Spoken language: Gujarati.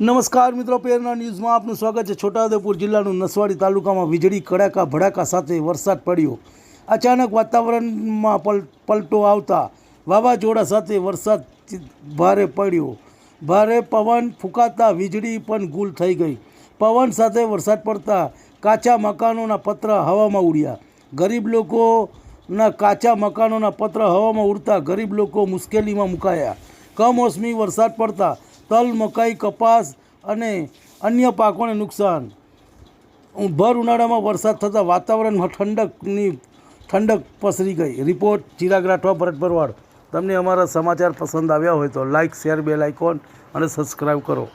નમસ્કાર મિત્રો, પ્રેરણા ન્યૂઝમાં આપનું સ્વાગત છે। છોટાઉદેપુર જિલ્લાનું નસવાડી તાલુકામાં વીજળી કડાકા ભડાકા સાથે વરસાદ પડ્યો। અચાનક વાતાવરણમાં પલટો આવતા વાવાઝોડા સાથે વરસાદ ભારે પડ્યો। ભારે પવન ફૂંકાતા વીજળી પણ ગુલ થઈ ગઈ। પવન સાથે વરસાદ પડતા કાચા મકાનોના પતરા હવામાં ઉડ્યા। ગરીબ લોકોના કાચા મકાનોના પતરા હવામાં ઉડતા ગરીબ લોકો મુશ્કેલીમાં મુકાયા। કમોસમી વરસાદ પડતા તલ, મકાઈ, કપાસ અને અન્ય પાકોને નુકસાન। ભર ઉનાળામાં વરસાદ થતાં વાતાવરણમાં ઠંડક પસરી ગઈ। રિપોર્ટ ચિરાગ રાઠવા, ભરત ભરવાડ। તમને અમારા સમાચાર પસંદ આવ્યા હોય તો લાઇક, શેર, બેલ આઇકોન અને સબસ્ક્રાઈબ કરો।